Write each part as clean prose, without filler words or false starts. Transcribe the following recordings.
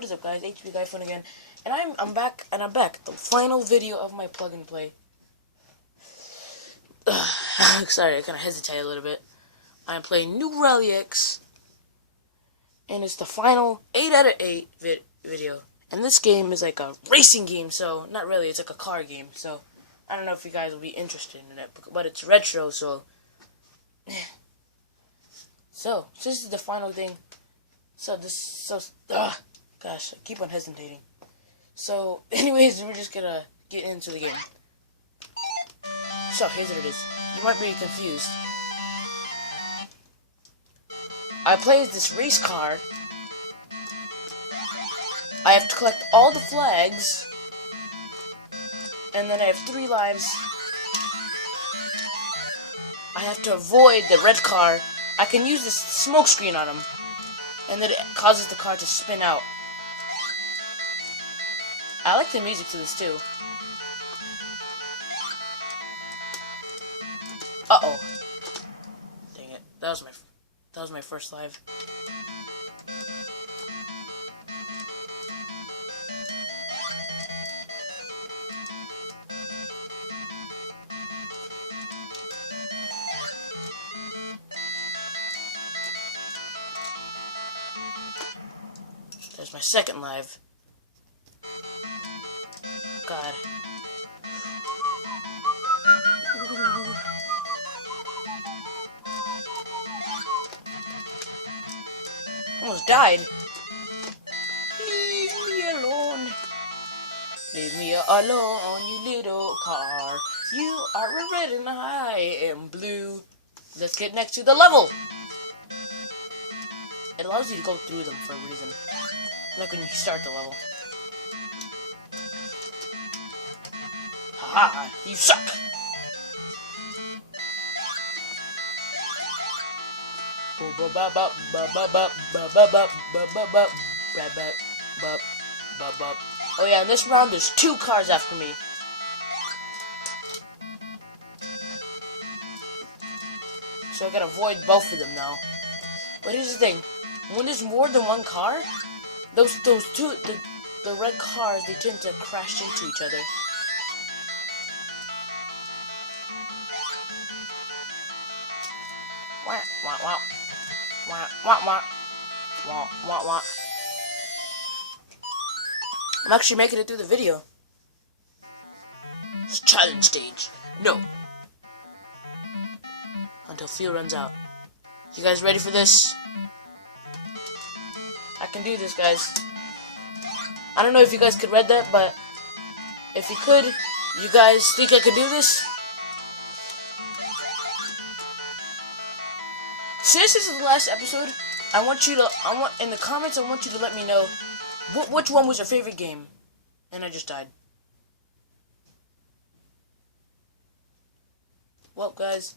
What is up, guys? HP Guy Phone again, and I'm back, the final video of my plug and play. Sorry, I kind of hesitate a little bit. I'm playing New Rally X, and it's the final 8 out of 8 video. And this game is like a racing game, so not really. It's like a car game, so I don't know if you guys will be interested in it, but it's retro, so. So this is the final thing. Gosh, I keep on hesitating. So, anyways, we're just gonna get into the game. So, here's what it is. You might be confused. I play as this race car. I have to collect all the flags. And then I have 3 lives. I have to avoid the red car. I can use this smoke screen on him. And then it causes the car to spin out. I like the music to this too. Uh-oh. Dang it. That was my first live. There's my second live. God. Almost died. Leave me alone. Leave me alone, you little car. You are red and I am blue. Let's get next to the level. It allows you to go through them for a reason. Like when you start the level. Haha, you suck! Oh yeah, in this round there's 2 cars after me. So I gotta avoid both of them now. But here's the thing. When there's more than 1 car, those two, the red cars, they tend to crash into each other. Wah, wah, wah. Wah, wah, wah. Wah, wah, wah. I'm actually making it through the video. It's challenge stage. No. Until fuel runs out. You guys ready for this? I can do this, guys. I don't know if you guys could read that, but if you could, you guys think I could do this? Since this is the last episode, in the comments, I want you to let me know which one was your favorite game. And I just died. Well, guys,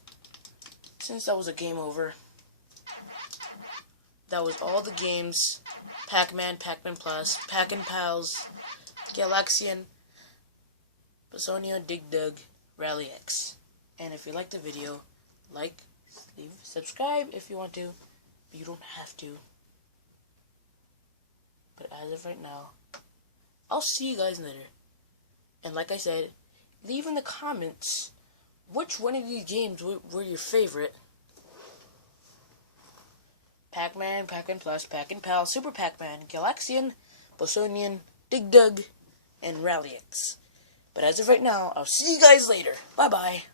since that was a game over, that was all the games. Pac-Man, Pac-Man Plus, Pac-N-Pals, Galaxian, Bosonian, Dig Dug, Rally X. And if you liked the video, like, subscribe if you want to, but you don't have to. But as of right now, I'll see you guys later. And like I said, leave in the comments which one of these games were your favorite. Pac-Man, Pac-Man Plus, Pac-N-Pal, Super Pac-Man, Galaxian, Bosonian, Dig Dug, and Rally X. But as of right now, I'll see you guys later. Bye-bye.